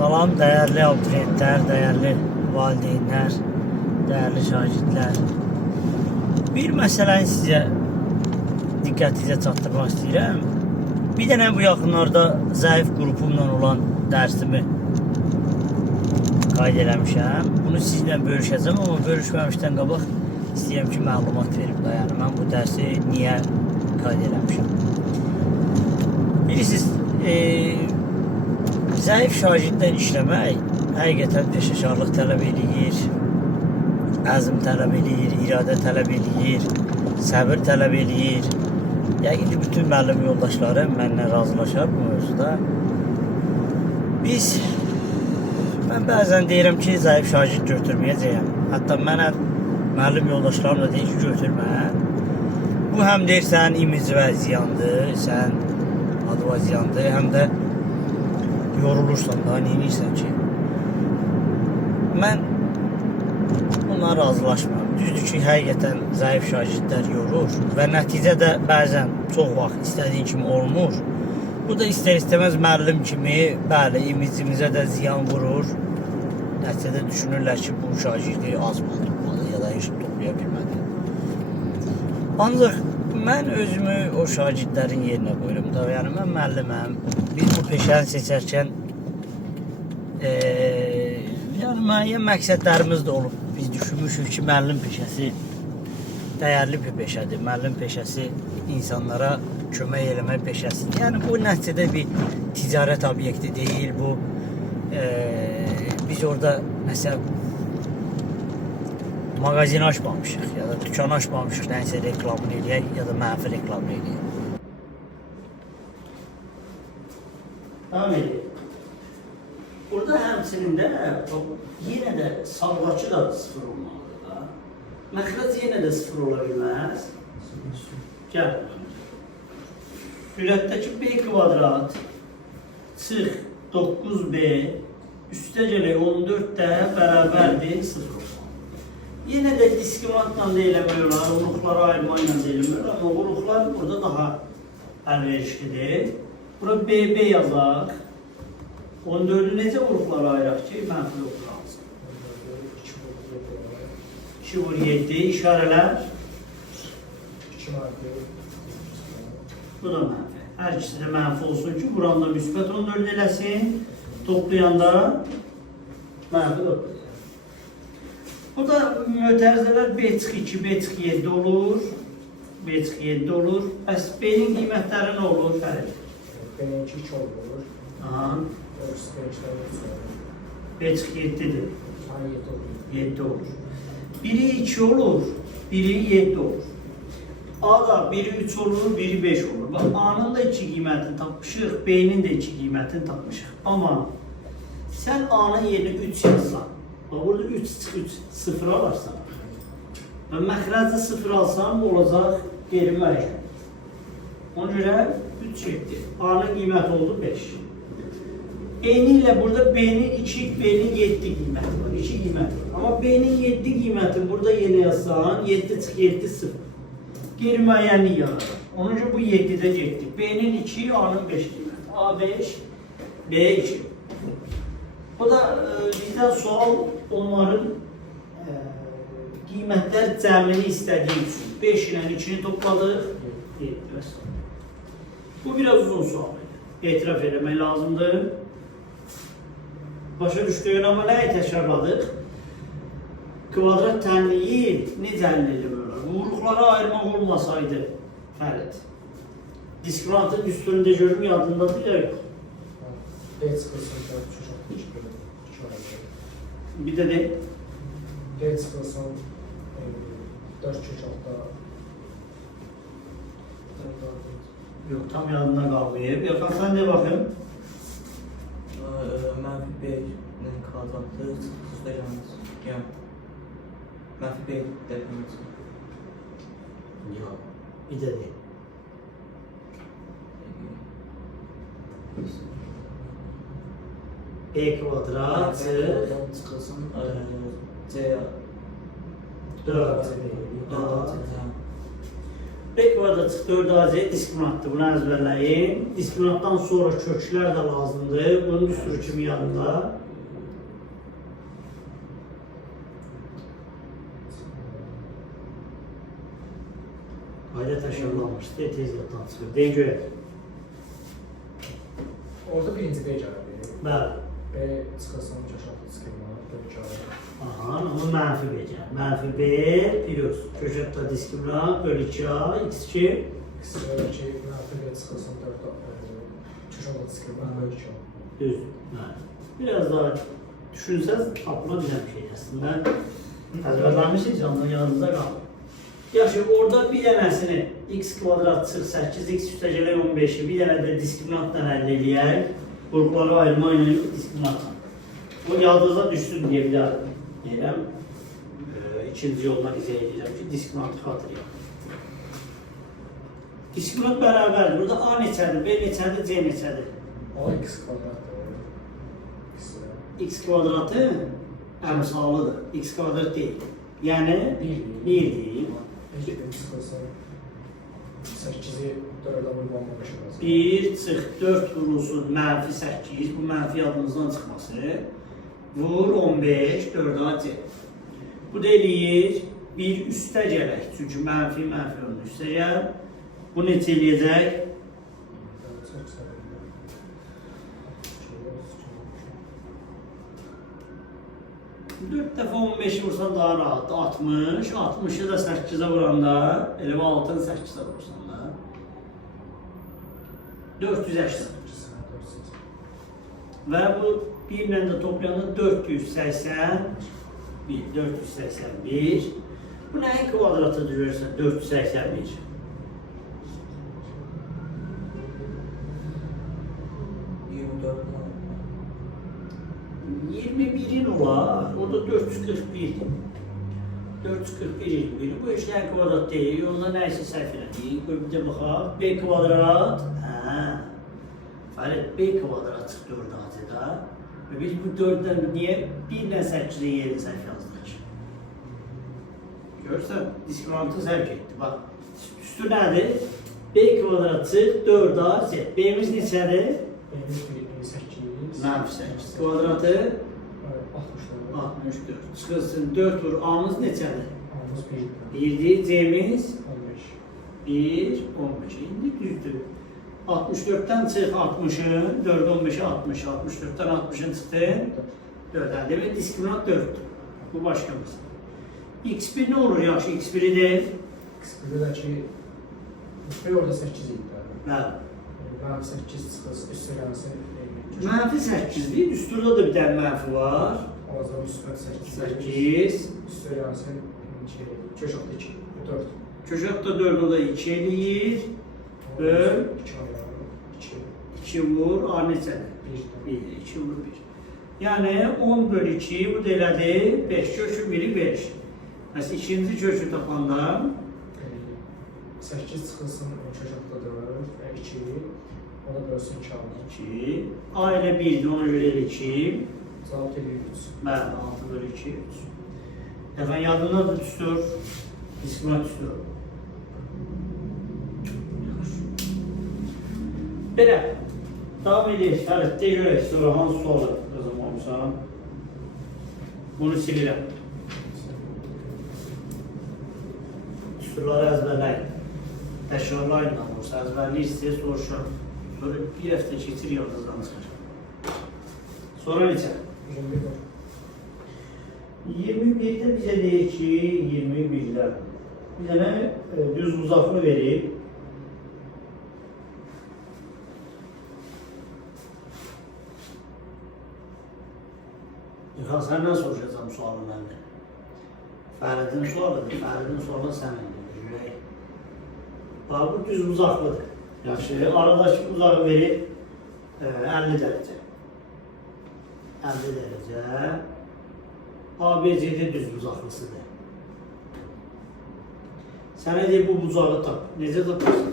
Salam değerli abituriyentler, değerli valideynler, değerli şagirdler. Bir məsələni sizə diqqətinizə çatdırmaq istəyirəm. Bir dənə bu yaxınlarda zəif qrupumla olan dərsimi qayd eləmişəm. Bunu sizinlə bölüşəcəm, amma bölüşməmişdən qabaq istəyirəm ki, məlumat verim də. Yəni mən bu dərsi niyə qayd eləmişəm? Bilirsiniz, zəif şagirdlə işləmək həqiqətən peşəkarlıq tələb edir, əzm tələb edir, iradə tələb edir, səbir tələb edir. Yəqin ki, bütün müəllim yoldaşlarım mənimlə razılaşar bu mövzuda. Mən bəzən deyirəm ki, zəif şagird götürməyəcəyəm. Hətta mənə müəllim yoldaşlarım da deyir ki, götürmə. Bu həm deyirsən imicvə ziyandır, sən adıva ziyandır, həm də yorulursan da, neyinirsən ki? Mən bununla razılaşmıram. Düzdür ki, həqiqətən zəif şagirdlər yorur və nəticədə bəzən çox vaxt istədiyin kimi olmur. Bu da istər-istəməz müəllim kimi, bəli, imicimizə də ziyan vurur. Nəticədə düşünürlər ki, bu şagirdi az topladı ya da heç toplaya bilmədi. Ancaq mən özümü o şagirdlərin yerinə qoyuram da. Yəni, mən müəlliməm. Biz bu peşəni seçərkən yəni, müəyyən məqsədlərimiz də olub. Biz düşünmüşük ki, müəllim peşəsi dəyərli bir peşədir. Müəllim peşəsi insanlara kömək eləmək peşəsidir. Yəni, bu nəticədə bir ticarət obyekti deyil. Bu, biz orada, məsələn, mağazin açmamışıq ya da dükkan açmamışıq, nəysə reklamını eləyək ya da mənfi reklamını eləyək. Tamam edeyim. Burada həmçinin də yenə də salvacı da sıfır olmalıdır da. Məxrəc yenə də sıfır ola bilməz. Gəl. Ürətdəki B kvadrat çıx 9B üstə gələk 14 də bərabərdir 0 olmalı. Yenə də diskriminantla da eləmək olar, uruqları ayırmayla da eləmək olar, amma uruqlar burada daha əlverişlidir. Bura BB yazaq. 14'ü necə uruqlara ayıraq ki, mənfi 9 alsın. 2 vur 7, işarələr. Bu da mənfi. Hər ikisi də mənfi olsun ki, buranda müsbət 14 eləsin, toplayanda mənfi 4. Bu da mötərizələr B-2, B-7 olur. B-7 olur. Bəs B-nin qiymətləri nə olur? B-nin 2 olur. Aha. B-7'dir. 7 olur. Biri 2 olur, biri 7 olur. A'da biri 3 olur, biri 5 olur. Bak A'nın da 2 qiymətini tapmışıq, B'nin de 2 qiymətini tapmışıq. Amma sən A'nın yerinə 3 yazsan, bak burada 3 0 alarsan və məxrəcdə 0 alsan, bu olacaq geri müəyyən. Ona görə 3 7. A'nın qiyməti oldu 5. E'nin ilə burada B'nin 2, B'nin 7 qiyməti var. 2 qiyməti var. Amma B'nin 7 qiyməti burada yenə yazsan, 7 çıx 7 0. Geri müəyyənlik yaradır. Onun üçün bu 7-də getdik. B'nin 2, A'nın 5 qiyməti. A 5, B 2. Bu da bizdən sual onların qiymətlər cəmini istədiyi üçün. 5 ilə 2'ni topladıq. 7. Bu biraz uzun sual. Etiraf eləmək lazımdır. Başa düşdüyün amma nəyi təkrarladıq? Kvadrat tənliyi necə əldə eləmək? Uruqlara ayırmaq olmasaydı Fərid. Diskriminantın üstünde görüm yadındadır ya yox. B çıxılsın 4 Bir də ne? B çıxılsın 4 köşəkdə. Yox, tam yadında qalmayıb. Yaxın sən de baxın. Mənfi B-nin kvadratı çıxışda gəlməz. Yox. Mənfi B dəfəməz. Yox. Bir də ne? B kvadrat çıxılsın C 4. B kvadrat çıxdı 4AC diskriminantdır. Bunu əzbərləyin. Diskriminantdan sonra köklər də lazımdır. Bunun düsturu kimi yanında. Ayda təşkillanmışdı. Tez yaddan çıxır. Deyin görək. Orada birinci B gəlir. Bəli. B çıxılsın aşağı diskriminant, B gəlir. Aha, ama mənfi B gəlir. Mənfi B plus köşətdə diskriminant bölü 2A x2 X2 mənfi B çıxılsın 4 aşağı diskriminant, bölü 2. düz. Biraz daha düşünsəz tapıla bilən bir şey əslində. Əzbərləmişsiniz, ondan yanınızda qalır. Yaxşı, orada bir dənəsini x kvadrat çıx 8x üstəgələ 15'i bir dənə də diskriminantla əldə eləyək. Qrupları ayırma ilə diskriminantla. O yadınıza düşsün deyə bir daha deyirəm. İkinci yolla izah edirəm ki, diskriminantı xatırlayaq. Diskriminant bərabərdir. Burada A neçədir, B neçədir, C neçədir? A x kvadratdır. X kvadratı əmsalıdır. X kvadrat deyil. Yəni 1 deyil. Peki B çıxılsın 8'i 4'e vurmamış lazım. 1 çıx 4 vurulsun mənfi 8. Bu mənfi yadınızdan çıxması. Vur 15, 4A C. Bu da eləyir 1 üstə gələk. Çünki mənfi onun üstə gəl. Bu neçə eləyəcək? 4 dəfə 15 vursan daha rahat. 60. 60'ı da 8'e vuranda, elə 6'ını 8'e vursan da 480. Və bu 1 ilə də toplayanda 481. 481. Bu nəyin kvadratıdır görürsən? 481. 21'in olar. Orada 441. 441 21. Bu işler kvadrat değil. Onda neyse səhv elədik. Bir də baxaq. B kvadrat. Fərid B kvadrat çıxdı 4AC-da. Və biz bu 4'dən niyə 1 ilə 8'in yerini səhv yazdıq? Görürsən, diskriminantı səhv etdi. Bax, üstü nədir? B kvadrat çıx 4AC. B'miz neçədir? B'miz 8. Mənfi 8. Kvadratı 64. Çıxılsın 4 vur. A'mız neçədir? A'mız 1. 1'dir. C'miz 15. 1, 15. İndi düzdür. 64'ten çıx 60'ın, 4, 15'e 60, 64'ten 60'ın çıxdı. 4'den demək diskriminant 4'dür. Bu başqamız. X1 nə olur yaxşı? X1'i deyil. X1'dəki B orada 8 idi. Bəli. Mənfi 8 çıxılsın, üstələnsin. Mənfi 8'dir. Üstürdə də bir dənə mənfi var. Azam üstə 8. 8. Üstələnsin 2. Köşəkdə 2. 4. Köşəkdə 4 o da 2 eləyir. Böl. 2 vur. A neçədir? 1. 2 vur 1. Yəni 10 bölü 2 bu da elədi 5. Kökün biri 5. Məsələn ikinci kökü tapanda 8 çıxılsın köşəkdə 4. 2. Ona bölsün 2. 2. A ilə 1'dir. Ona görə elə 2. Cavab edir 3. Bəli, 6 bölü 2, 3. Efendim yadına da düstur. Diskriminant düstur. Belə. Davam edirik. Fəriddə görək. Sonra hansı sualı qazanmamışam. Bunu silirəm. Düsturları əzbərləyin. Təşkillayın da olursa əzbərləyirsiniz, soruşur. Sonra bir həftə keçir yadınızdan çıxır. Sonra neçə? 21'de bize deyir ki 21'ler. Bir tane düz uzaklığı verip İlhan senden soracağım sualını ben de. Fəridin sualıdır. Fəridin sualı sənindir. Bax bu düz uzaklıdır. Yaxşı, aradaki uzağı verip 50 derece. 50 derece. ABC'de düz buzaklısıdır. Sənə deyir bu buzağı tap. Necə tapırsan?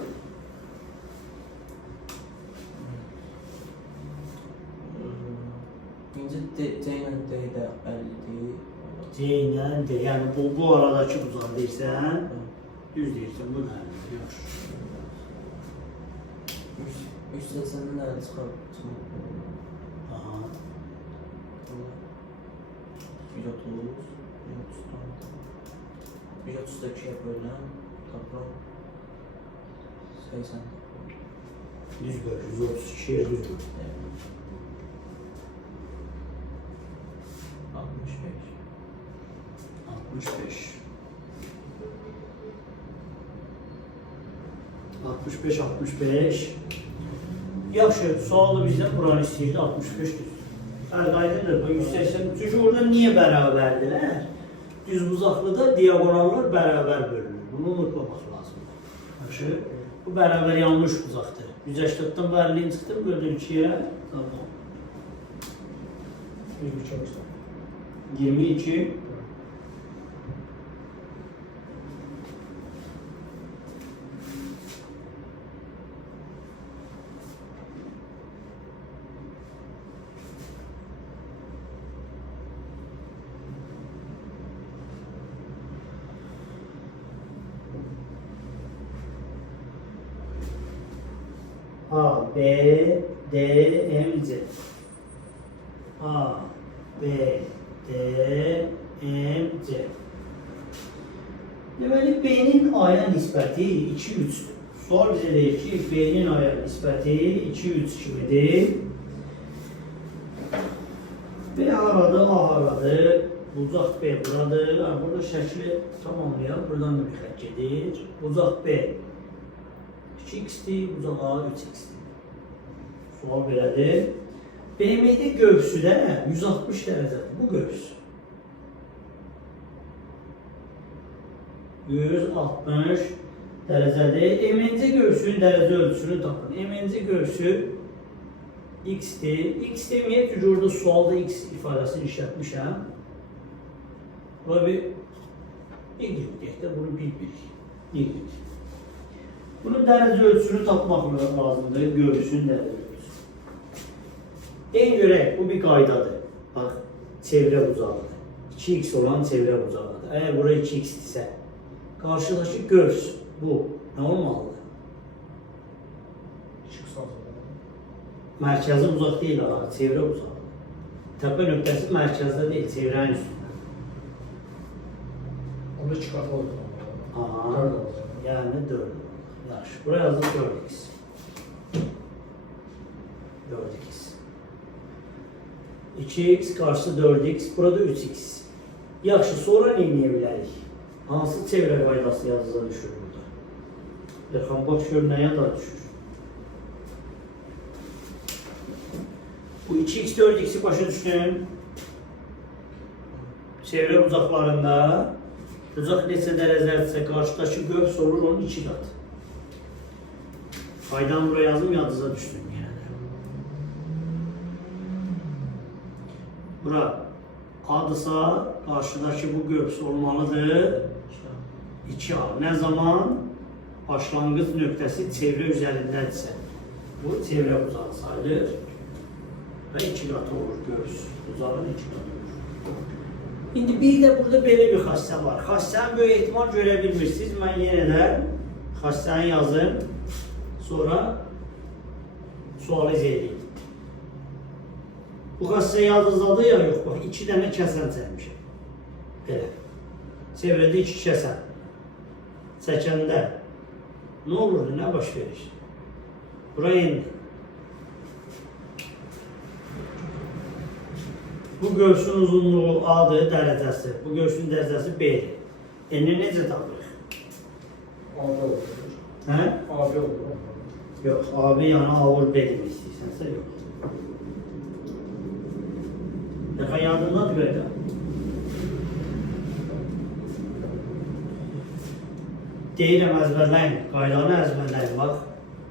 İkinci C ilə D də 50'dir. C ilə D. Yəni bu aradakı buzağı deyirsən. Düz deyirsən, bu nə? Yaxşı. 180'den nerede çıkar? Aha. 130, 130'da 2'ye bölünen toplam 80. Düz böl, 132'ye düz böl. Evet. 65. 65. Yaxşı, sualı bizdən buranı istəyirdi, 65-dir. Qaydındır, bu 180. Çünki orada niyə bərabərdirlər? Düzbucaqlıda diagonallar bərabər bölünür. Bunu unutmamaq lazımdır. Yaxşı, bu bərabər yanlış bucaqdır. 180-dan bərliyin çıxdım, böldür 2-yə. Tamam. 22 olsa. 22. A, B, D, M, C. A, B, D, M, C. Deməli, B-nin A'ya nisbəti 2-3. Sual bizə deyir ki, B-nin A'ya nisbəti 2-3 kimidir. B haradır, A haradır. Bucaq B buradır. Burada şəkli tamamlayaq. Buradan da bir xət gedir. Bucaq B 2x-dir, bucaq A 3x-dir. Sual belədir. BM'de göğsü də 160 dərəcədir. Bu göğs. 160 dərəcədir. MNC göğsünün dərəcə ölçüsünü tapın. MNC göğsü x-dir. X deməyək ki, orada sualda x ifadəsini işlətmişəm. Bura bir deyək də, bunu bir. Bunun dərəcə ölçüsünü tapmaq lazımdır. Göğsünün dərəcə ölçüsü. En görək, bu bir qaydadır. Bax, çevrə bucağıdır. 2x olan çevrə bucağıdır. Əgər bura 2x isə, qarşıdakı görs bu nə olmalıdır? 2x olsa. Mərkəzi bucaq deyil, çevrə bucağıdır. Təpə nöqtəsi mərkəzdə deyil, çevrənin üstündə. Onda 2 qatı olur. Aha, 4 olacaq. yəni 4. Yaxşı, buraya yazdım 4x. 4x. 2x qarşısı 4x, burada 3x. Yaxşı, sonra nə edə bilərik? Hansı çevrə qaydası yazıda düşür burada? Yaxın, bax, gör, nəyə da düşür? Bu 2x, 4x'i başa düşdüm. Çevrə bucaqlarında bucaq neçə dərəcədirsə qarşıdakı göğs olur onun 2 qatı. Qaydanı buraya yazdım, yadınıza düşdüm. Bura adısa karşıdaki bu göğs olmalıdır 2A. Ne zaman? Başlangıç nöqtəsi çevrə üzərindədirsə. Bu çevrə bucağı sayılır və 2 qatı olur göğs. Bucağın 2 qatı olur. İndi bir də burada belə bir xassə var. Xassəni böyük ehtimal görə bilmirsiniz. Mən yenə də xassəni yazım. Sonra sualı izah edeyim. Bu xassə yadınızdadır ya yox? Bax, 2 dənə kəsən çəkmişəm. Belə. Çevrədə 2 kəsən. Çəkəndə nə olurdu, nə baş verir? Buraya indi. Bu göğsün uzunluğu A-dır, dərəcəsi. Bu göğsün dərəcəsi B-dir. Eni necə tapırıq? AB olur. Hə? AB olur. Yox, AB yəni A olur B demək istəyirsənsə yox. Yaxın yadındadır belə. Deyirəm əzbərləyin, qaydanı əzbərləyin. Bax,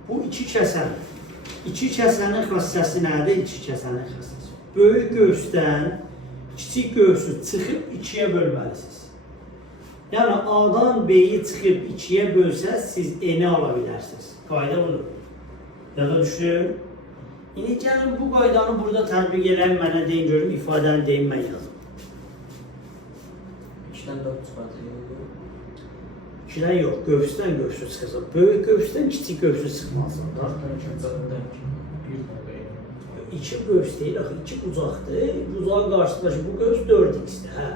bu 2 kəsən. 2 kəsənin xassəsi nədir? 2 kəsənin xassəsi. Böyük göğsdən kiçik göğsü çıxıb 2-yə bölməlisiniz. Yəni A-dan B-yi çıxıb 2-yə bölsəz, siz N-i ala bilərsiniz. Qayda budur. Yada düşür. İndi gəlin bu qaydanı burada tətbiq eləyim, mənə deyin görüm, ifadəni deyin, mən yazım. 2'den 4 çıkartıyor. İkidən yox, qövsdən qövsü çıxırsan. Böyük qövsdən kiçik qövsü çıxmazsan da. 4 tane keçəcək. Dörddən ki. 1 tane eyni. İki qövs deyil, axı iki bucaqdır. Bucağın qarşısındakı bu qövs 4x-dir, hə.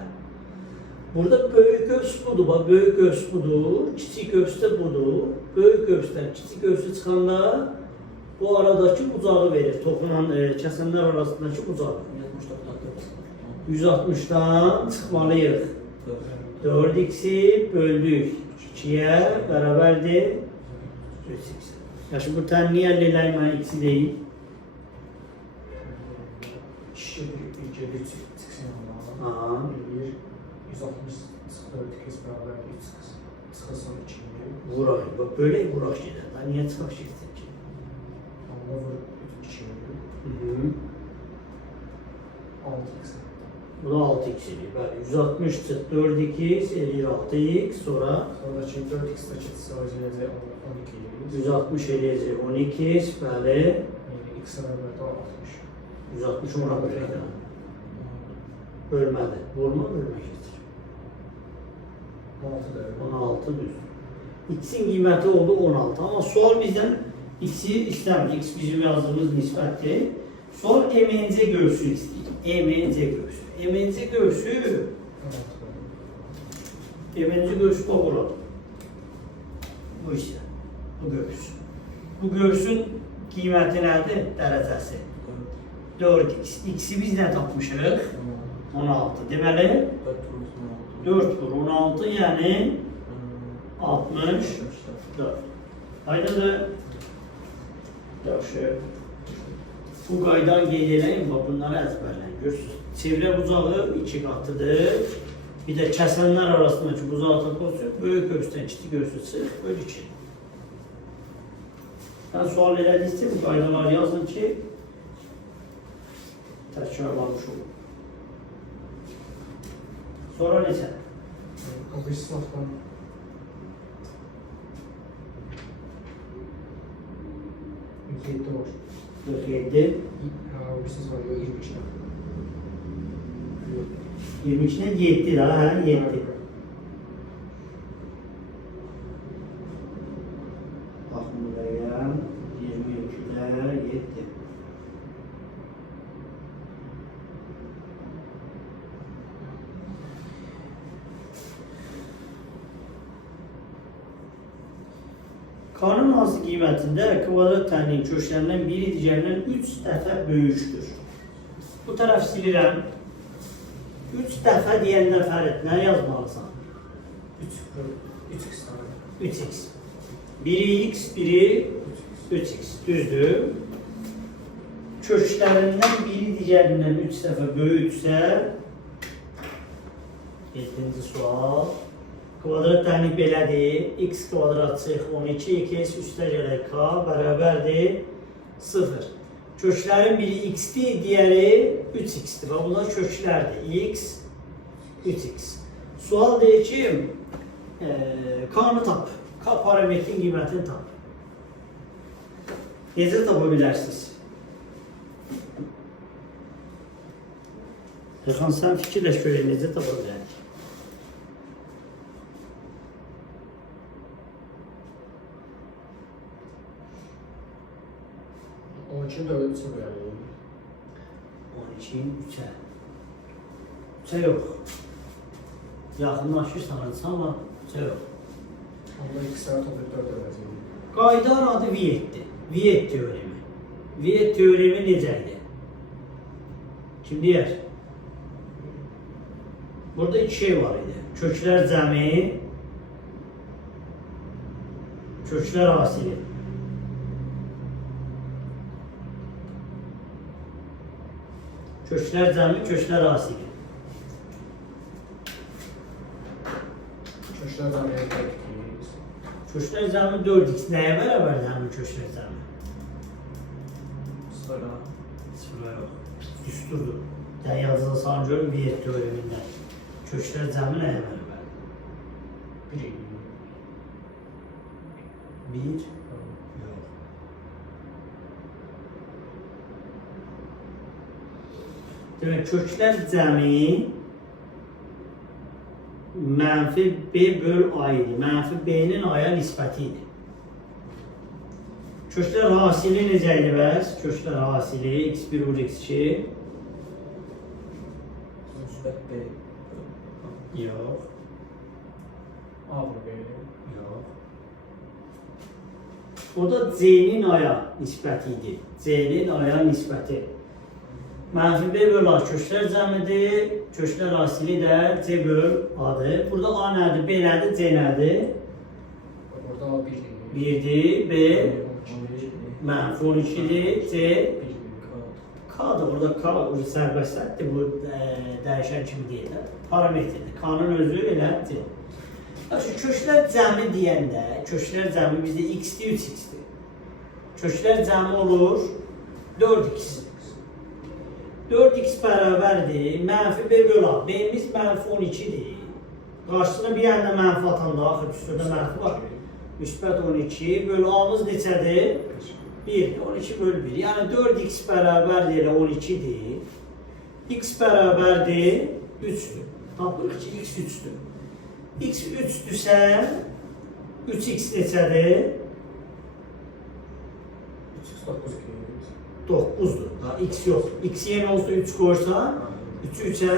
Burada böyük qövs budur, bax, böyük qövs budur, kiçik qövs də budur. Böyük qövsdən kiçik qövsü çıxanda bu aradakı bucağı verir, toxunan, kəsənlər arasındakı bucağı. 160-dan çıxmalıyıq. 4x-i böldük 2-yə bərabərdir 3x. Yaxşı, bu təni niyə əllə eləyim, mənə x-i deyil? 2 1 2 3 çıxsın ona. Aha. 1 160 4 2 bərabər 3 çıxsın 2. Vuraq, bax, böyle vuraq gedən. Daha niyə çıxaq getsin ki? Onda vur 2. Hı-hı. 6x. Bu da 6x edir. Bəli, 160 çıx 4x edir 6x, sonra Sonraki 4x-də keçsə olacaq 12. 160 eləyəcək 12x, bəli, Yəni x bərabər 60. 160 ona böləkdə. Bölmədi. Vurma, bölmə getir. 16 da. 16 düz. X'in qiyməti oldu 16. Amma sual bizdən x'i istəmir. X bizim yazdığımız nisbətdir. Sual MNC göğsü istəyir. MNC göğsü. MNC göğsü MNC göğsü bu burada. Bu işte. Bu göğüs. Bu göğsün qiyməti nədir? Dərəcəsi. 4x. X'i biz nə tapmışıq? 16. Deməli 4 vur 16, yəni 64. Aydındır. Yaxşı. Bu qaydan qeyd edəyim, bunları əzbərləyin. Görürsünüz. Çevrə bucağı 2 qatıdır. Bir də kəsənlər arasındakı bucağı tapılsın. Böyük göğsdən kiçik göğsü çıx, böl 2. Mən sual elədikcə bu qaydalar yazın ki, təkrarlanmış olur. Sonra neçə? O bir sınıfdan 7 var. 47. Ha, o bir sınıf var. 22. 23'dən 7 daha, hə? 7. Baxın buraya. 22'də 7. Kanun hansı qiymətində kvadrat tənliyin köşlərindən biri digərindən 3 dəfə böyükdür. Bu tərəf silirəm. 3 dəfə deyəndə Fərid, nə yazmalısan? 3x tane. 3x. Biri x, biri 3x. Düzdür. Köşlərindən biri digərindən 3 dəfə böyüksə, 7-ci sual. Kvadrat tənlik belədir. X kvadrat çıx 12x üstə gələk k bərabərdir 0. Köklərin biri x-dir, digəri 3x-dir. Bunlar köklərdir. X, 3x. Sual deyir ki, k-nı tap. K parametrin qiymətini tap. Necə tapa bilərsiniz? Rəxan, sən fikirləş görək, necə tapa bilərik? Onun için de öyle bir soru yani. 12'in 3'ə. 3'ə yox. Yaxınlaşırsan, amma 3'ə yox. Onda 2 saat 14 öğretiyim. Qaydanın adı Viet'dir. Viet teoremi. Viet teoremi necədir? Kim deyər? Burada iki şey var idi. Köklər cəmi, köklər asili. Köklər cəmi, köklər asili. Köşkler zamanı tekniğiyiz. Köklər cəmi 4x. Nəyə bərabər cəmi köklər cəmi? Sonra Sıfıra yox. Düsturdur. Sən yazılsan görün Viet teoremindən. Köklər cəmi nəyə bərabər? 1. 1. Yox. Demək, köklər cəmi mənfi B böl A idi. Mənfi B'nin A'ya nisbəti idi. Köşklər hasili necə idi bəs? Köşklər hasili x1 vur x2. Müsbət B. Yox. A vur B. Yox. O da C-nin A'ya nisbəti idi. C-nin A'ya nisbəti. Mənfi B böl A köşklər cəmidir. Köşklər hasili də C böl A-dır. Burada A nədir? B nədir? C nədir? Orada A 1 deyil. 1'dir. B mənfi 12'dir. C 1 K'dır. Burada K sərbəstlikdir. Bu dəyişən kimi deyil. Parametrdir. K'nın özü elə C. Şu köşklər cəmi deyəndə, köşklər cəmi bizdə x-dir, 3x-dir. Köşklər cəmi olur 4x. 4x bərabərdir. Mənfi B böl A. B'miz mənfi 12'dir. Qarşısına bir yanda mənfi atanda, axı üstündə mənfi var. Müsbət 12 böl A'mız neçədir? 1. 12 böl 1. Yəni 4x bərabərdir elə 12'dir. X bərabərdir 3'dür. Tapırıq ki, x 3'dür. X 3'dürsə 3x neçədir? 3x 9 deyil. 9'dur. Ha, x yox. X yeni olsa 3 koysa 3'ü 3'e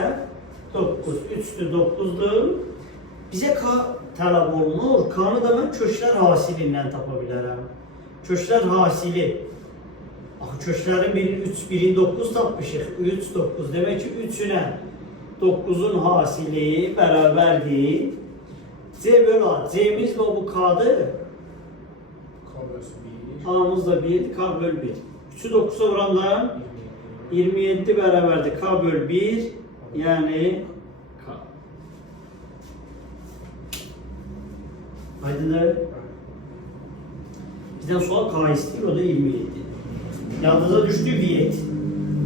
9. 3'dür 9'dur. Bizə K tələb olunur. K'nı da mən köşklər hasilindən tapa bilərəm. Köşklər hasili. Axı köşklərin birini 3, birini 9 tapmışıq. 3, 9. Demək ki 3'üne 9'un hasili bərabərdir. C böl A. C'miz də bu K'dır. K bölüsü 1. A'mız da 1, K böl 1. 3'ü 9'a vurandan 27 bərabərdir. K böl 1. Yəni K. Aydındır. Bizden sual K istiyor, o da 27. Yalnızca düştü Viyet.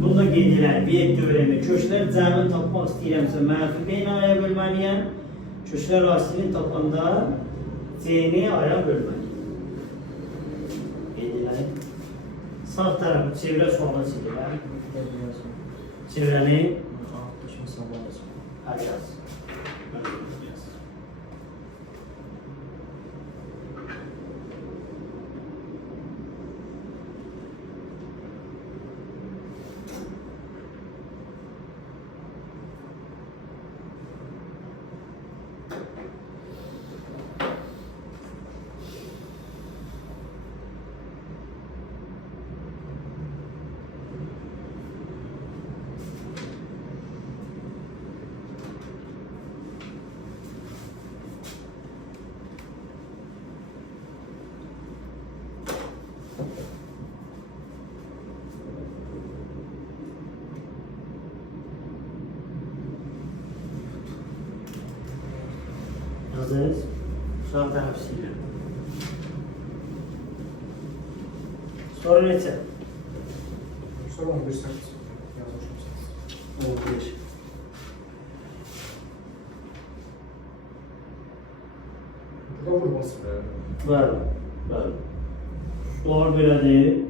Bunu da qeydilər. Viyet öyrənmə. Köşklər cəmini tapmaq istəyirəmsə, mənfi B-ni A'ya bölməliyəm. Köşklər hasilini tapanda C-ni A'ya bölməliyəm. Qeydilər. Sağ tərəfi çevrə sualına çevirək. Çevrəni hər yaz. Hazırız. Sağ tərəf silin. Sonra neçə? Sonra 11 sent yazmışım. 11. Burada vurması var. Bəli, bəli. Sual belədir.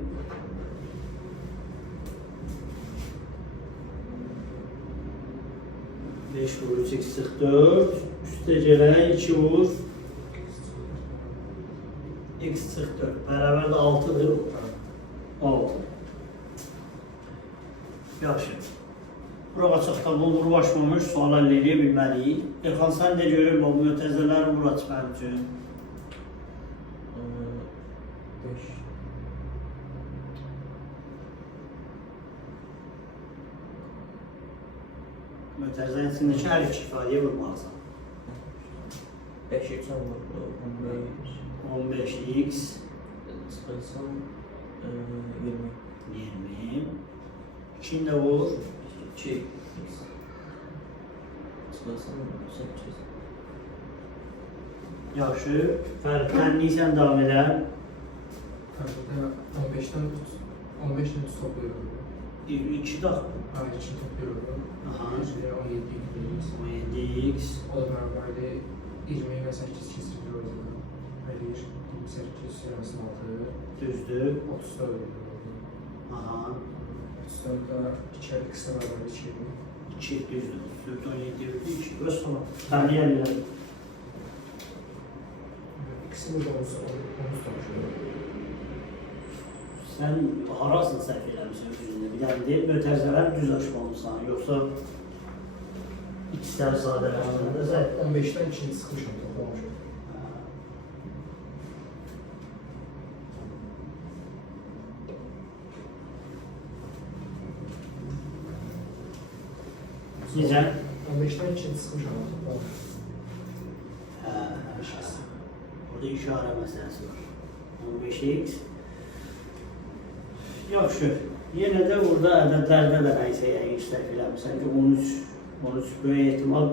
Beş vur, 3 x 4. Üstə gələk 2 vur. X 44. Bərabər də 6'dır. 6. Yaxşı. Bura çatdan bulgur başlamış, sual əldə edə bilməliyik. Elxan, sən də görür, bu mütəzələri bura aç mənim üçün. 5. Mütəzənin içindəki hər iki ifadəyə vurmalısan. 5 3'e vurdu. 15. 15x Çıkarsam 20. 20. İçində vur. 2. Çıkarsam 8. Yaxşı. Fərqlənlik sən davam edər. Burada 15'ten tut. 15'ten tut topluyorum. 2 dax. Hayır için topluyorum. Aha. 17 gidiyoruz. 17x. O da beraber de 20'yi ve 8 çizdiriyor o zaman. Hayır. 28 yarısı 6. Düzdür. 30 da öyle. Aha. Üstəndə içəri qısa bərabər 2. 2 düzdür. 4, 17, 2. Öz tamam. Tanıyarlar. İkisini də olsa onu tanışıyor. Sən harasını səhv eləmişsən düzündə? Bir dənə deyil, mötərizələr düz açmalısan, yoxsa ikisləri sadələşdirəndə sən 15-dən 2-ni sıxmışam, toplamışam. necə? 15-dən 2-ni sıxmışam, toplamışam. Burada işarə məsələsi var. 15x. Yaxşı. Yenə də burada ədədlərdə də nəysə yəni işləf eləmişsən ki, 13 böyük ehtimal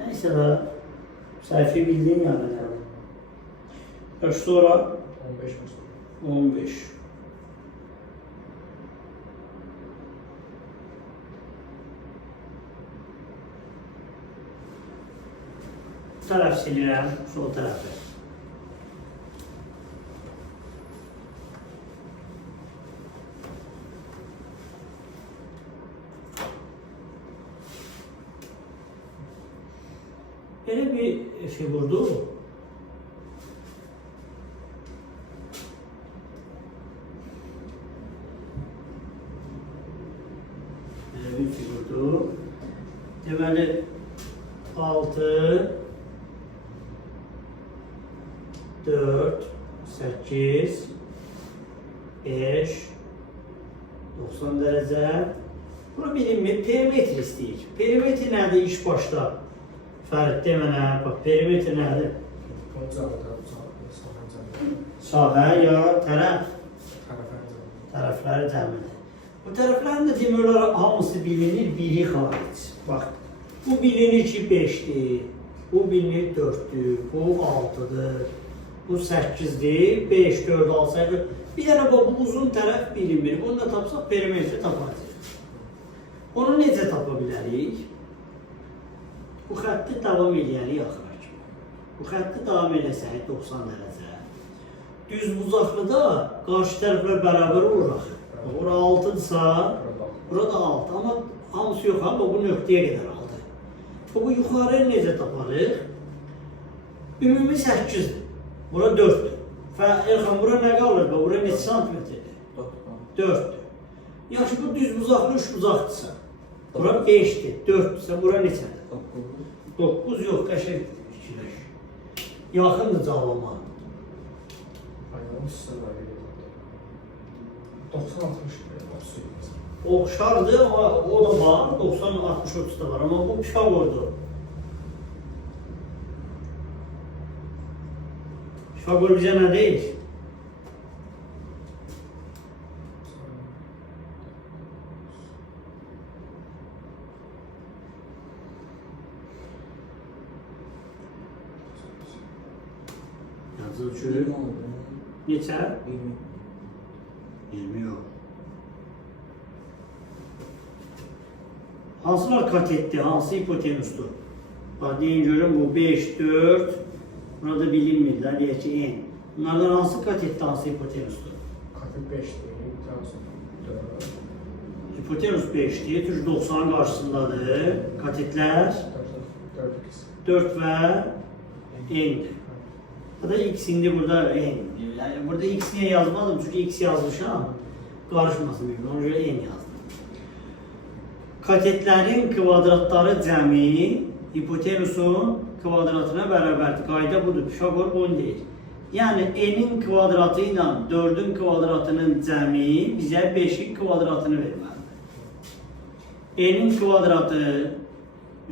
nəysə də səhvi bildiyin yəni nə var. Yaxşı, sonra 15 məsələ. 15. Bu tərəf silirəm, sol tərəfi. Belə bir figurdur. Belə bir figurdur. Deməli 6 4 8 5 90 dərəcə. Bura bilinmir, perimetr istəyir. Perimetr nədir iş başda? Fərid de mənə, bax, perimetr nədir? Onu cəmlədə, sahən cəmlədə. Sahə ya tərəf? Tərəfən cəmlədə. Tərəfləri cəmidir. Bu tərəflərin də demək olaraq hamısı bilinir, biri xaric. Bax, bu bilinir ki 5'dir, bu bilinir 4'dür, bu 6'dır, bu 8'dir, 5, 4, 6, 8. Bir dənə bu uzun tərəf bilinmir. Bunu da tapsaq perimetri tapacaq. Onu necə tapa bilərik? Bu xətti davam eləyərik axıra kimi. Bu xətti davam eləsək 90 dərəcə. Düz bucaqlıda qarşı tərəflər bərabər olur axı. Bura 6'dırsa, burada 6. Amma hamısı yox, amma bu nöqtəyə qədər 6. Bu yuxarı necə taparıq? Ümumi 8'dir. Bura 4'dür. Elxan, bura nə qalır? Bura neçə santimetrdir? 4'dür. Yaxşı, bu düz bucaqlı 3 bucaqdırsa. Bura 5'dir, 4'dürsə, bura neçədir? 9 yox, qəşəng fikirləş. Yaxındır cavabıma. Aynen, sizə var. 90-60 Oxşardır, amma o da var, 90-60-30 da var, amma bu Pifagordur. Pifagor bizə nə deyir? Yazılı çürük. Neçə? 20 yox. Hansılar katetdir, hansı hipotenusdur? Bax, deyin görün, bu 5, 4, burada bilinmirlər, deyək ki, n. Bunlardan hansı katetdir, hansı hipotenusdur? Katet 5'dir, bir tanesi 4. Hipotenus 5'dir, çünki 90'ın qarşısındadır. Katetlər 4 və n'dir. Burada x indi burada n. Yani burada x niye yazmadım? Çünki x yazmışam. Qarışmasın bir. Ona göre n yazdım. Katetlərin kvadratları cəmi hipotenusun kvadratına bərabərdir. Qayda budur. Pifagor bunu deyir. Yəni n'in kvadratı ilə 4'ün kvadratının cəmi bizə 5'in kvadratını verməlidir. N'in kvadratı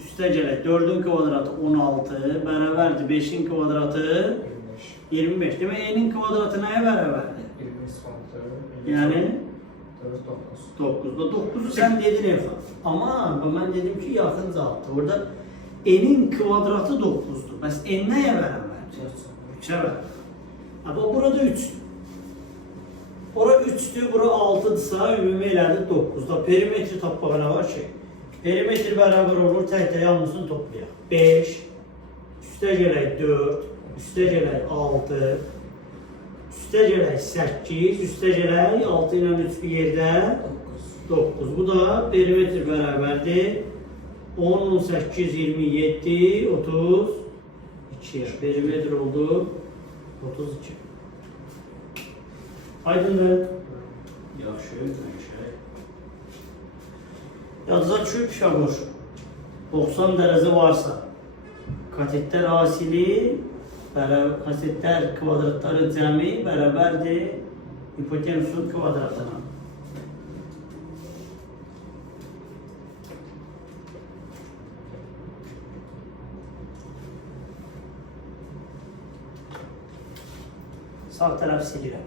üstə gələk 4'ün kvadratı 16 bərabərdir 5'in kvadratı 25. Demək n'in kvadratı nəyə bərabərdir? 25 kvadratı. Yəni 9. 9'da 9'u sən dedin Elxan. Amma mən dedim ki yaxın cavabdır. Orada n'in kvadratı 9'dur. Bəs n nəyə bərabərdir? 3'ə bərabərdir. Amma burada 3'dür. Ora 3'dür, bura 6'dırsa ümumi elədi 9'da. Perimetri tapmağa nə var ki? Perimetri bərabər olur, tək-tək hamısını toplayaq. 5, üstə gələk 4, üstə gələk 6, Üstə gələk 8, üstə gələk 6 ilə 3 bir yerdə 9. Bu da perimetr bərabərdir. 10, 18, 27, 32. Perimetr oldu 32. Aydındır. Yaxşı, görüşək. Yadınıza düşür Pifagor. 90 dərəcə varsa, katetlər hasili, katetlər kvadratların cəmi bərabərdir hipotenusun kvadratına. Sağ tərəf silirəm.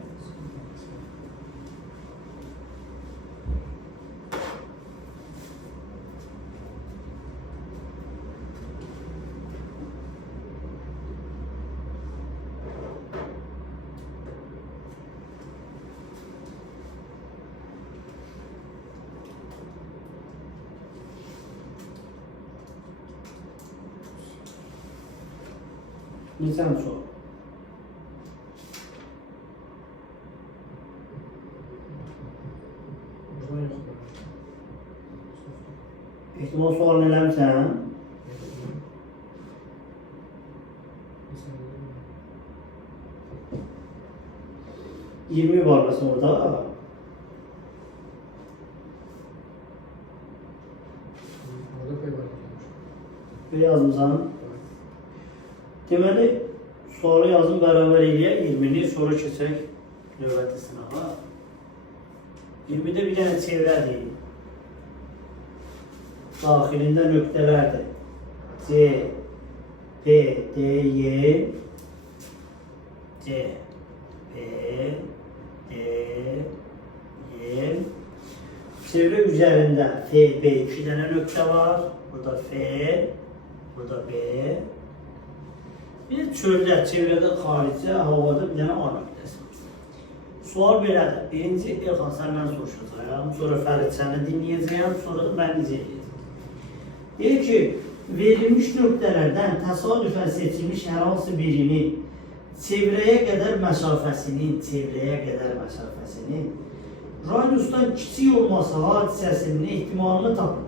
Neçən sual? Buradan yoxdur. Ehtimal sualını eləmişsən. Neçə deyil? 20 var mesela orada. Orada pay var. Bir yazmışsan. Deməli, sualı yazın bərabər eləyək 20-ni, sonra keçək növbəti sınağa. 20-də bir dənə çevrədir. Daxilində nöqtələrdir. C, P, D, Y, C, P, D, Y. Çevrə üzərində F, B 2 dənə nöqtə var. Burada F, burada B. Bir çöldə, çevrədə, xaricdə, havada bir dənə A nöqtəsi. Sual belədir. Birinci, Elxan səndən soruşacağım, sonra Fərid səni dinləyəcəyəm, sonra da mən izləyəcəyəm. Deyir ki, verilmiş nöqtələrdən təsadüfən seçilmiş hər hansı birini çevrəyə qədər məsafəsinin radiusdan kiçik olması hadisəsinin ehtimalını tapın.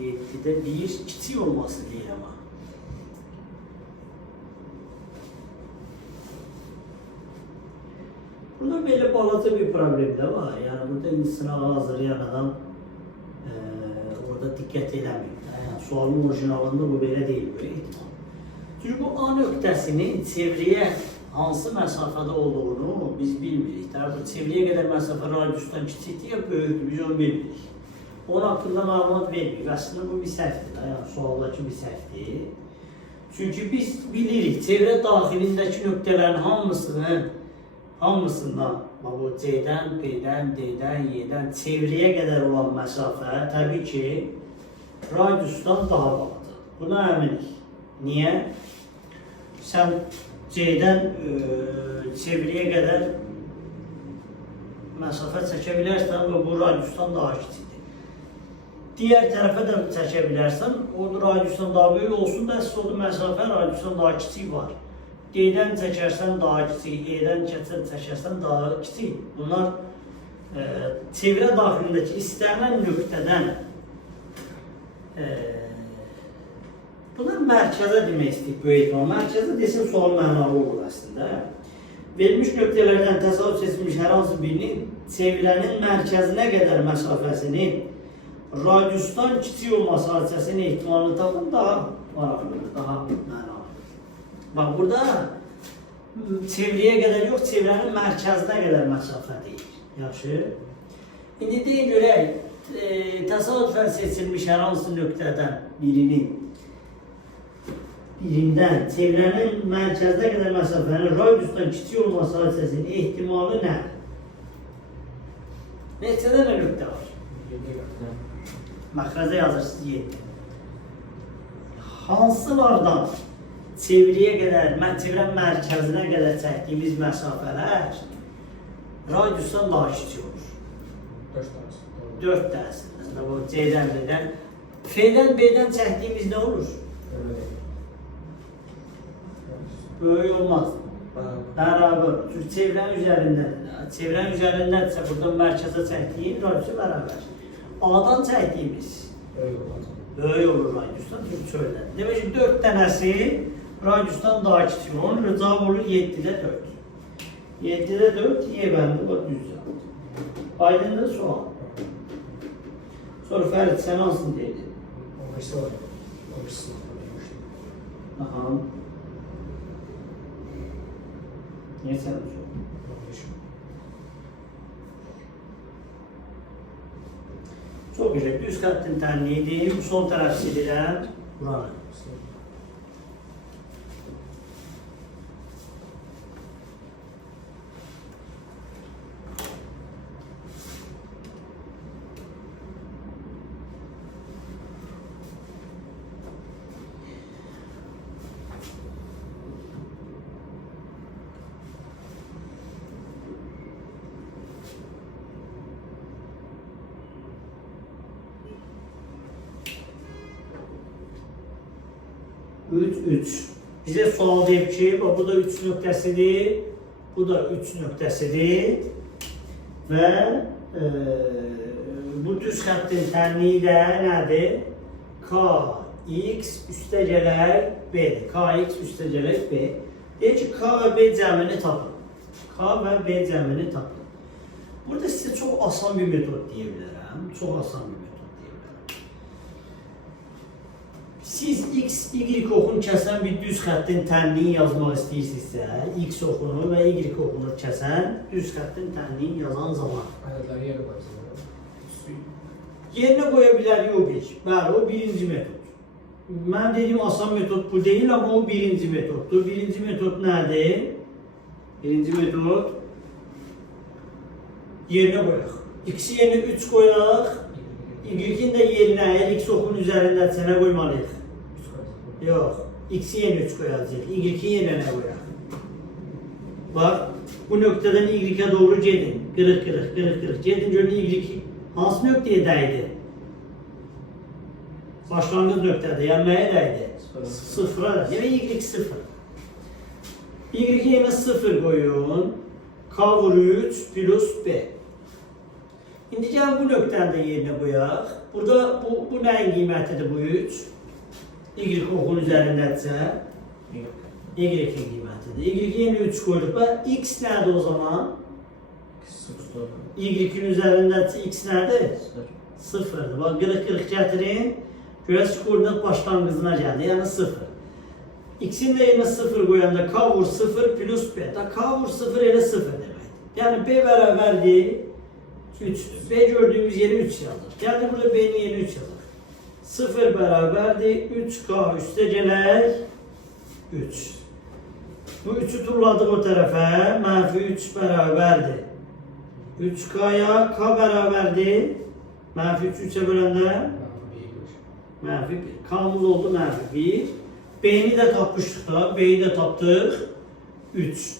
Yedide bir kiçik olması değil ama. Burada böyle balaca bir problem de var. Yani burada sınağa hazırlayan adam orada dikkat edemiyor. Yani sualın orijinalında bu böyle değil, böyle ihtimal. Çünkü bu A nöqtəsinin çevrəyə hansı məsafədə olduğunu biz bilmirik. Tabii çevrəyə qədər məsafə radiusdan kiçikdir ya böyükdür, biz onu bilmirik. Onun haqqında məlumat vermirik. Aslında bu bir səhvdir, yəni sualdakı bir səhvdir. Çünki biz bilirik, çevrə daxilindəki nöqtələrin hamısından, bu C-dən, P-dən, D-dən, Y-dən çevrəyə qədər olan məsafə təbii ki, radiusdan daha baladır. Buna əminik. Niyə? Sən C-dən çevrəyə qədər məsafə çəkə bilərsən və bu radiusdan daha kiçikdir. Diğer tərəfə də çəkə bilərsən, o radiusdan daha böyük olsun da, o məsafə radiusdan daha kiçik var. D-dən çəkərsən daha kiçik, E-dən çəkərsən daha kiçik. Bunlar çevrə daxilindəki istənilən nöqtədən bunlar mərkəzə demək istəyib böyük ehtimal. Mərkəzə desin sual mənalı olur əslində. Verilmiş nöqtələrdən təsadüf seçilmiş hər hansı birinin çevrənin mərkəzinə qədər məsafəsini radiusdan kiçik olması hadisəsinin ehtimalını tapın daha maraqlıdır, daha mənalıdır. Bax, burada çevrəyə qədər yox, çevrənin mərkəzinə qədər məsafə deyil. Yaxşı. İndi deyin görək, təsadüfən seçilmiş hər hansı nöqtədən birindən çevrənin mərkəzinə qədər məsafənin radiusdan kiçik olması hadisəsinin ehtimalı nədir? Neçə dənə nöqtə var? 7 gəldi. Məxrəcə yazırsınız 7. Hansılardan çevriyə qədər, çevrən mərkəzinə qədər çəkdiyimiz məsafələr radiusdan daha kiçik olur. 4 tanesi. 4 dənəsində bu C-dən B-dən. F-dən B-dən çəkdiyimiz nə olur? Öyle değil. Böyük olmaz. Beraber. Bərabər. Çünki çevrən üzərindədir. Çevrən üzərindədirsə buradan mərkəzə çəkdiyim radiusu bərabər. A-dan çəkdiyimiz Öyle olmaz. böyük olur radiusdan, çünki çöldən. Demək ki 4 dənəsi radiusdan daha kiçik olur. Onun cavab olur 7-də 4. 7-də 4 Y bəndi var düz cavab. Aydındır sual. Sonra Fərid sən hansını deyildin? 15 sonra. 15 sınıfta demiştim. Aha. Niye sen sor? 15. Çok güzel. Düz kattın tənliydi. Bu sol tərəf silirəm. Buranı. Üç. Bize sual deyib ki, bu da 3 nöqtəsidir, bu da 3 nöqtəsidir və bu düz xəttin tənliyi də nədir? KX üstə gələk B-dir. KX üstə gələk B. Deyək ki, K və B cəmini tapın. K və B cəmini tapın. Burada sizə çox asan bir metod deyə bilərəm. Çox asan bir metod. Siz X, Y oxunu kəsən bir düz xəttin tənliyini yazmaq istəyirsinizsə, X oxunu və Y oxunu kəsən düz xəttin tənliyini yazan zaman Ədədləri yerə qoyacaq. yerinə qoya bilərik o bir. Bəli, o birinci metod. Mən dediyim asan metod bu deyil, amma o birinci metoddur. Birinci metod nədir? Birinci metod yerinə qoyaq. X-i yerinə 3 qoyaq, Y-in də yerinə, əgər X oxunun üzərindədirsə nə qoymalıyıq? Yox, X-i yenə 3 qoyacaq, Y-i yenə nə qoyaq? Bax, bu nöqtədən Y-ə doğru gedin. Qırıq. Gedin, görün Y hansı nöqtəyə dəydi? Başlanğıc nöqtədə, yəni nəyə dəydi? Sıfıra da, yəni Y 0. Y yenə 0 qoyun, K vur 3 plus B. İndi gəlin bu nöqtəni də yerinə qoyaq. Burada bu nəyin qiymətidir bu 3? Y oxunun üzərindədirsə, Y-in qiymətidir. Y-i yenə 3 qoyduq. X nədir o zaman? Y-in üzərindədirsə X nədir? 0'dır. Bax, qırıq gətirin. Görəsiz koordinat başlanğıcına gəldi, yəni 0. X-in də yerinə 0 qoyanda K vur 0 plus B. K vur 0 elə 0 deməkdir. Yəni B bərabərdir 3'dür. B gördüğümüz yeri 3 yazır. Yani burada B'nin yeri 3 yazır. 0 beraberdir. 3K üste gelir. 3. Bu 3'ü turladık o tarafa. Menfi 3 beraberdir. 3K'ya K beraberdir. Menfi 3 3'e bölende menfi 1. K'mız oldu menfi 1. B'ni de tapmıştık da. B'yi de taptık. 3.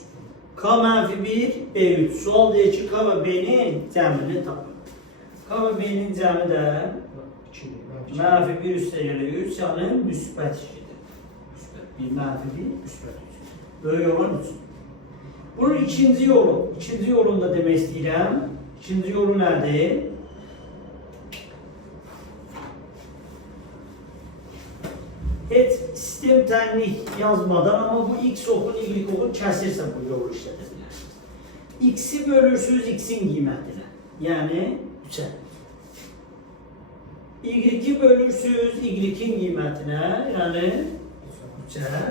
K menfi 1, B 3. Sual deyir ki, K ve B'nin cəmini tapın. K ve B'nin cəmi də menfi 1 üstə gəlir 3, yəni müsbət 2'dir. Bir menfi 1, müsbət 3. Böyük olan 3. Bunun ikinci yolunu da demək istəyirəm. İkinci yolu nədir? Heç sistem tənlik yazmadan, amma bu X oxun, Y oxun kəsirsə bu yolu işlədə bilərsiniz. X-i bölürsünüz X-in qiymətinə, yəni 3'ə. Y-i bölürsünüz Y-in qiymətinə, yəni 3'ə.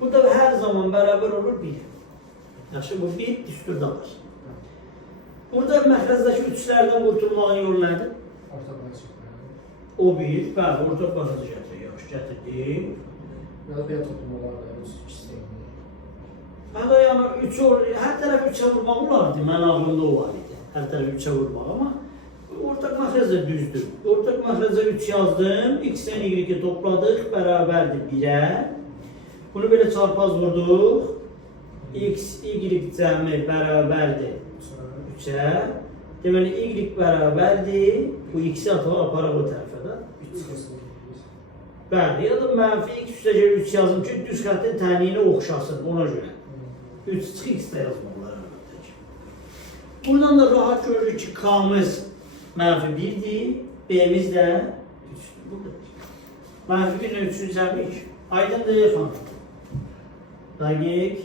Bu da hər zaman bərabər olur 1. Yaxşı, bu 1 düsturda var. Burada məxrəzdəki 3'lərdən qurtulmağın yolu nədir? O 1, bəli, orta baxıcı gətirir. Gətirdik. Ya bir toplum olardı, bu sistemini. Hələ yəni hər tərəf 3'ə vurmaq olardı, mənim ağlımda o var idi. Hər tərəf 3'ə vurmaq, amma Ortak məxrəclə düzdür. Ortak məxrəcə 3 yazdım. X-dən Y-i topladıq. Bərabərdir 1-ə. Bunu belə çarpaz vurduq. X, Y cəmi bərabərdir 3-ə. Deməli, Y bərabərdir. Bu X-i aparaq o tərəfə də. 3 çıxılsın. Bəli, ya da mənfi X üstəcə 3 yazım ki, düz xəttin tənliyinə oxşasın, ona görə. 3 çıx X-də yazmalılar əlbəttə ki. Buradan da rahat görürük ki, K-mız mənfi 1-dir, B-miz də 3-dür. Buradadır. Mənfi 1-lə 3-ün cəmi 2. Aydındır, xanım. Dəqiq.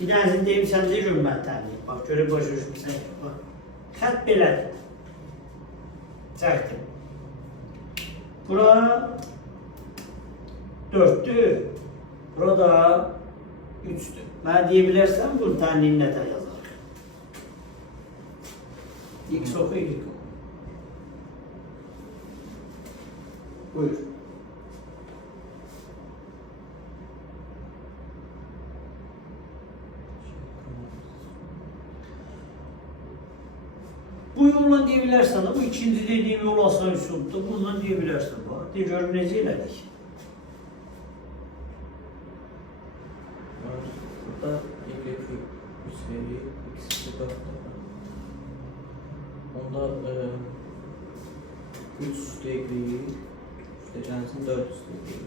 Bir dənizin deyim, sən də görün mən tənliyim. Bax, görüb başa düşmüsən. Bax, xət belədir. Çəkdim. Bura 4'tür. Burada 3'tür. Mənə deyə bilərsən, bunun tənliyini nətər yazarıq? X oxu, Y oxu. Buyur. Bu yolla deyə bilərsən, bu ikinci dediyim yol asan üsuldur. Bundan deyə bilərsən. De görüm necə elədik. Burada Y 3 verir, X 4 var. Onda 3 üstü Y, üstə gəlsin 4 üstü Y.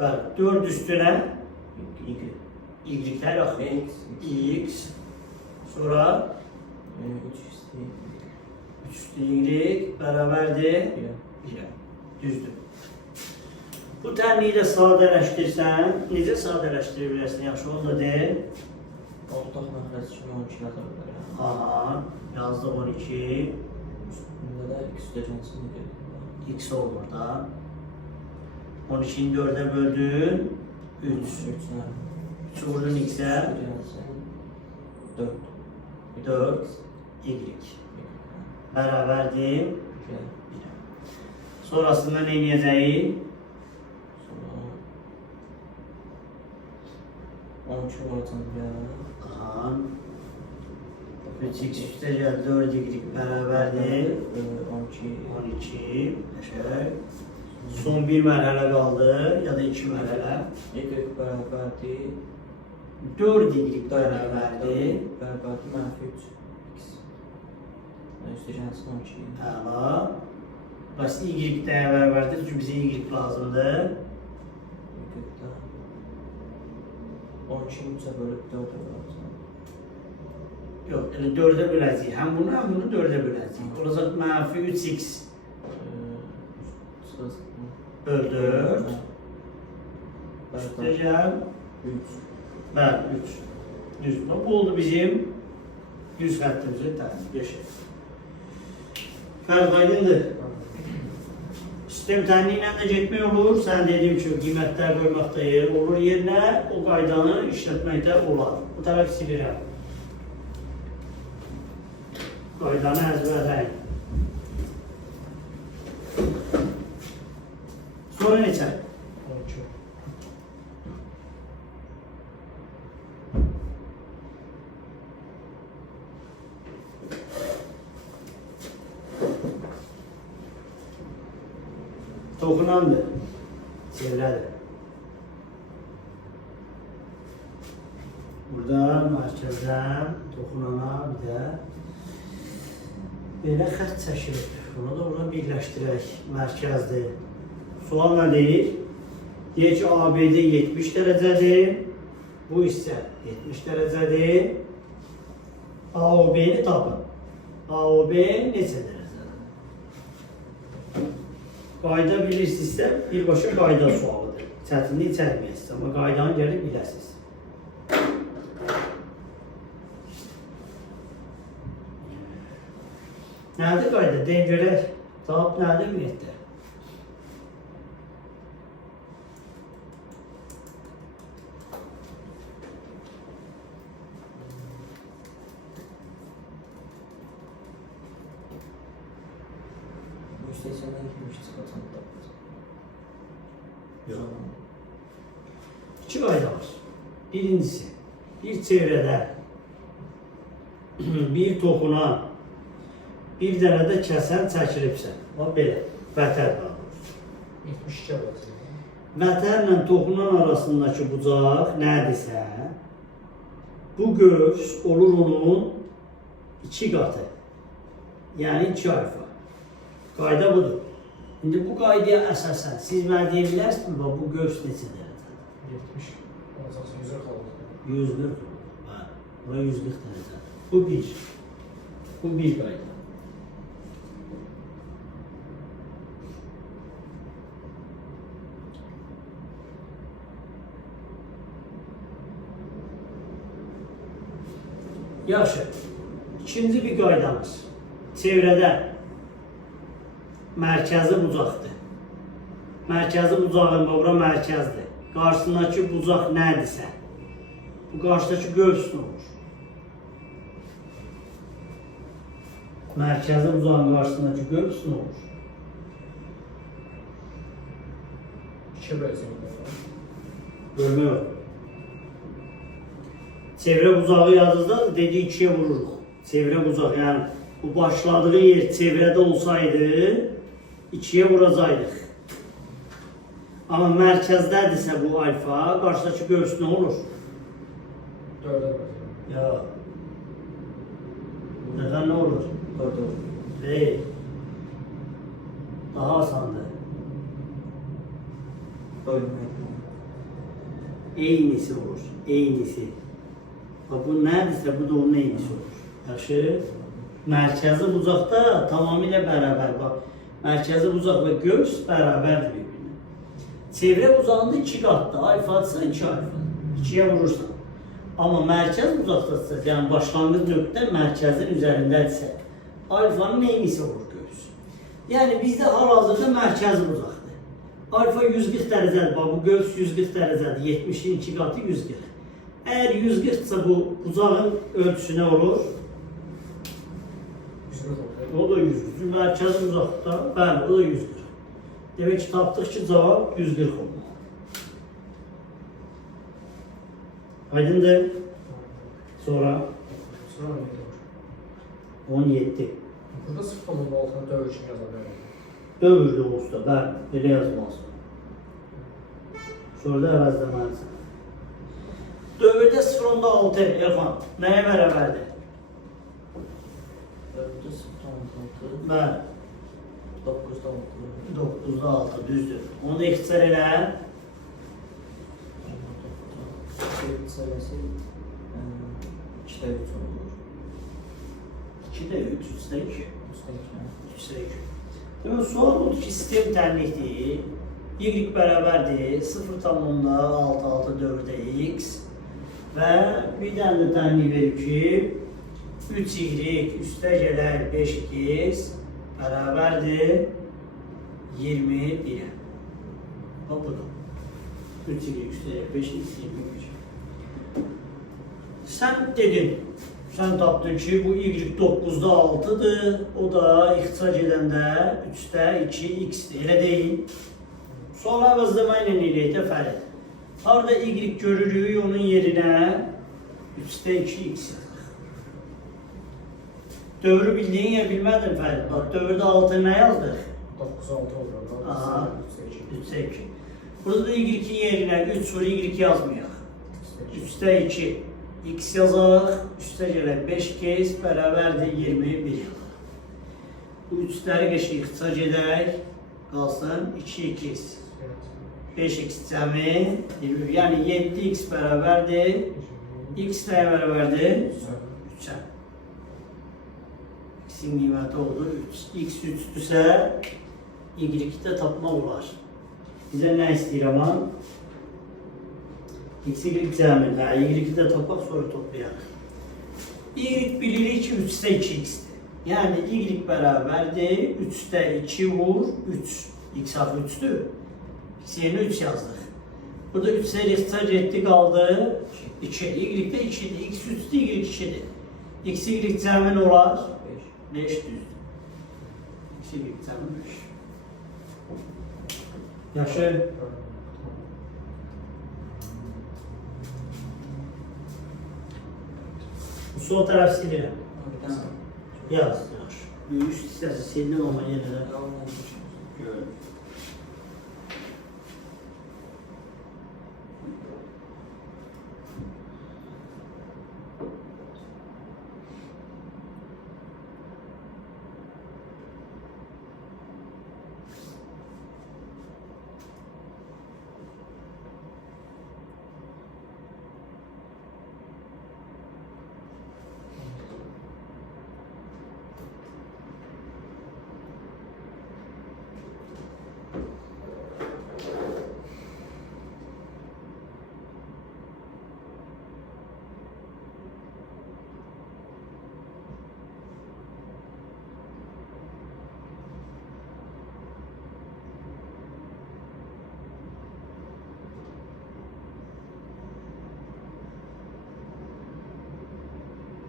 Bəli, 4 üstünə Y. Y-lər axı. X. Sonra 3 üstü Y. 3 üstü Y bərabərdir. Y. Düzdür. Bu tənliyi də sadələşdirsən, necə sadələşdirə bilərsən? Yaxşı, onu da de. Ortaq məxrəc kimi 12 yaza bilər. Aha, yazdıq 12. Üstündə də X üstə gəlsin Y. X olmur da. 12'ni 4'e böldün. 3. 3 vurdun X'e. 4. 4. Y. Beraberdi. Sonrasında ne diyeceğiz? 12 olacaq ya. Aha. 3x üstəgəl 4y bərabərdir. 12. Yaşar. Son bir mərhələ qaldı ya da 2 mərhələ. Y bərabərdir. 4y bərabərdir. Bərabərdir mənfi 3x. Üstəgəlsin 12. Əla. Bəs y dəyə bərabərdir çünki bizə y lazımdır. 12'yi 3'e bölüp 4'e bölüp. Yox, elə 4'e böləcəyik. Həm bunu 4'e böləcəyik. Olacaq mənfi 3x böl 4. Üstəgəl 3. Bəli, 3. Düz. Bu oldu bizim 100 xəttimizin təhlili. Fərq aydındır. Sistem tənliyi ilə də getmək olur. Sən dediyim ki, qiymətlər qoymaqda yer olur yerinə, o qaydanı işlətməkdə olar. Bu tərəf silirəm. Qaydanı əzbərləyin. Sonra neçə? 12. Toxunandır. Çevlədir. Burada mərkəzdən toxunana bir də belə xətt çəkilir. Bunu da buna birləşdirək. Mərkəzdir. Sual nə deyir? Deyir ki, ABD 70 dərəcədir. Bu isə 70 dərəcədir. AOB-ni tapın. AOB neçə dərəcədir? Qayda bilirsinizsə, birbaşa qayda sualıdır. Çətinlik çəkməyəsiniz, amma qaydanı gəlib biləsiniz. Nədir qayda? Deyin görək. Cavab nədir ümumiyyətlə? Bu istasyondan girmiş çıxacaq da. Yox. İki qayda var. Birincisi, bir çevrədə bir toxuna Bir dənə də kəsən çəkilibsən. Bax belə. Vətər daha doğrusu. 72 alacaq. Vətərlə toxunan arasındakı bucaq nədirsə, bu göz olur onun 2 qatı. Yəni 2 alfa. Qayda budur. İndi bu qaydaya əsasən siz mənə deyə bilərsiniz, bax bu göz neçə dərəcədir? 70 alacaqsa 140 alacaq. 140. Bəli, bura 140 dərəcədir. Bu bir. Bu bir qayda. Yaxşı. İkinci bir qaydamız. Çevrədə mərkəzi bucaqdır. Mərkəzi bucağın bura mərkəzdir. Qarşısındakı bucaq nədirsə, bu qarşıdakı göz nə olur? Mərkəzi bucağın qarşısındakı göz nə olur? 2 böləcək. Bölmə yox. Çevrə bucağı yazdıqda dedi 2'ye vururuq. Çevrə bucaq, yəni bu başladığı yer çevrədə olsaydı 2'ye vuracaqdıq. Amma mərkəzdədirsə bu alfa, qarşıdakı göz nə olur? 4'e böləcək. Ya. Nədən nə olur? Orada. Deyil. Daha asandır. Bölmək. Eynisi olur. Eynisi. Bax bu nədirsə bu da onun eynisi olur. Yaxşı. Mərkəzi bucaqda tamamilə bərabər. Bax, mərkəzi bucaq və göz bərabərdir bir-birinə. Çevrə bucağında 2 qatdır. Alfadırsa 2 alfa. 2'ye vurursan. Amma mərkəz bucaqdadırsa, yəni başlanğıc nöqtə mərkəzin üzərindədirsə, alfanın eynisi olur göz. Yəni bizdə hal-hazırda mərkəzi bucaqdır. Alfa 140 dərəcədir. Bax bu göz 140 dərəcədir. 70'in 2 qatı 140. Əgər 140 ise bu bucağın ölçüsü nə olur? 140 olacaq. O da 140. Mərkəzi bucaqda, bəli, o da 140. Demək ki, tapdıq ki, cavab 140 olmalı. Aydındır. Sonra Sonra ne olur? 17. Burada 0.6'nı dövr kimi yaza bilərik. Dövrdü usta, bəli, belə yazmalısın. Sonra da əvəzləməlisin. Dövrdə 0.6 Elxan, nəyə bərabərdir? Orada 0.6. Bəli, 9'da 9'da 6, düzdür. Onu da ixtisar elə. 6. Sayısı 2'de 3 olur. 2'də 3, 3'də 2. 3'de 2. 3'də 2. Demək, sual budur ki, sistem tənlikdir. Y bərabərdir 0.66 dövrdə x və bir dənə də tənlik verir ki, 3y üstə gələk 5x bərabərdir 21'e. Bax budur. 3y üstə gələk 5x 21. Sən dedin, sən tapdın ki, bu y 9'da 6'dır, o da ixtisar edəndə 3'də 2x-dir, elə deyil. Sonra əvəzləmə ilə eləyək də fərq. Harada y görürük, onun yerinə 3'də 2x yazıq. Dövrü bildiyin ya bilmədin fərq. Bax, dövrdə 6 nə yazdıq? 9'a 6 olur. Aha. 3'e 2. 3'də 2. Burada da y yerinə 3 sonra y yazmayaq. 3'də 2 x yazaq, üstə gələk 5x bərabərdir 21 yazaq. Bu 3'ləri qəşək ixtisar edək, qalsın 2x. 5x cəmi, yəni 7x bərabərdir, x nəyə bərabərdir? 3'ə. X'in qiyməti oldu 3. X 3'dürsə, y-də tapmaq olar. Bizə nə istəyir amma? X, y cəmi, y-də tapmaq sonra toplayaq. Y bilirik ki 3'də 2x'dir. Yəni y bərabərdir, 3'də 2 vur, 3. X axı 3'dür. X yerinə 3 yazdıq. Burada 3'ləri ixtisar etdi, qaldı 2. Y-də 2'dir, x 3'dür, y 2'dir. X, y cəmi nə olar? 5 düzdür. X, y cəmi 5. Yaxşı. Bu sol tərəf silirəm. Yaz, yaxşı. Üst isterse sildim ama yine de. Tamam olmuş. Evet.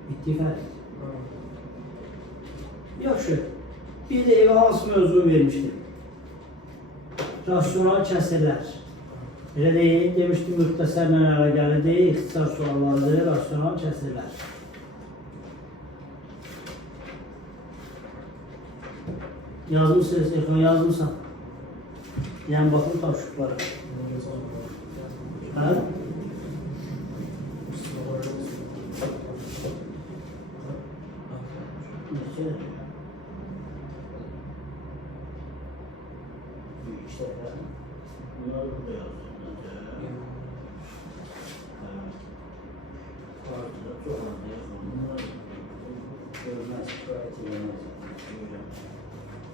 Bitti Fərid. Yaxşı. Bir de eve hansı mövzu vermişdim? Rasyonel kəsrlər. Elə deyil, demişdim müxtəsər mənələ gəlir deyil, ixtisar suallarıdır, rasyonel kəsrlər. Yazmışsınız, Elxan yazmışsan. Yəni baxın tapşıqlara. Hə? Neçə? Büyük işlərə. Bunları burada yazdım. Artıda çox anda yazdım. Bunları görməz, kifayət edəməz.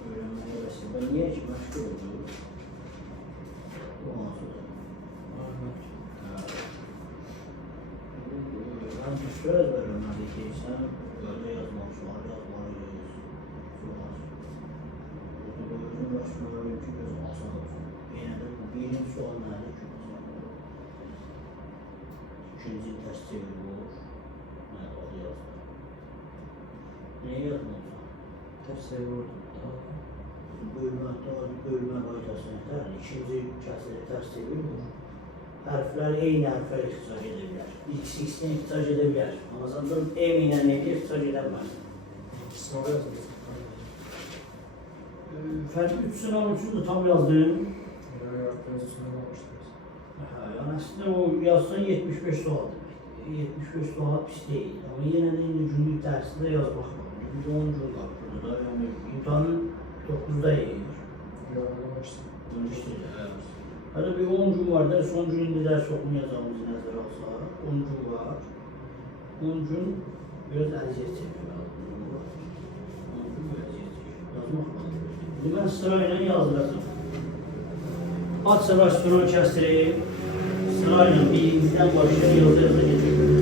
Öyrənməyə bəsdir. Ben niyə ki məşğul oldu? Bu hansıdır? Hangi söz öyrənməli ki, sən böyle yazmaq, sual yazmalıyız. Özün başına öyrənki göz asan olsun. Yine de bu birinci sual nədir ki? İkinci test çeviri olur. Adı yazılır. Neye yazmalısın? Ters vurdum. Bölmə qaydasına yeter. İkinci kəsri ters çeviri olur. Hərflər eyni hərflər ixtisac edə bilər. X-dən ixtisac edə bilər. Amma zaten M ilə neydi ixtisac edə bilməz. Sınav yazmışsın. Fərqi 3 sınav üçün de tam yazdım. Biraz üstüne kalmıştınız. Yani aslında o yazsan 75 sual demek. 75 sual pis değil. Ama yine de günlük dersinde yazmak lazım. Çünkü 10 gün var burada da. Yani imtihanın 9'da yayılır. Yargılamıştım. Bunu işte hadi bir 10 gün var der, son gününde ders okumayacağımızı nəzərə alsa, 10 gün var. 10 gün biraz əziyyət çəkmək lazım. 10 gün biraz əziyyət çəkmək yazmaq lazım. Bunu mən sırayla yazdıracağım. Aç rasyonel kəsri sırayla birinciden başlayın yazı yazı geçiyor.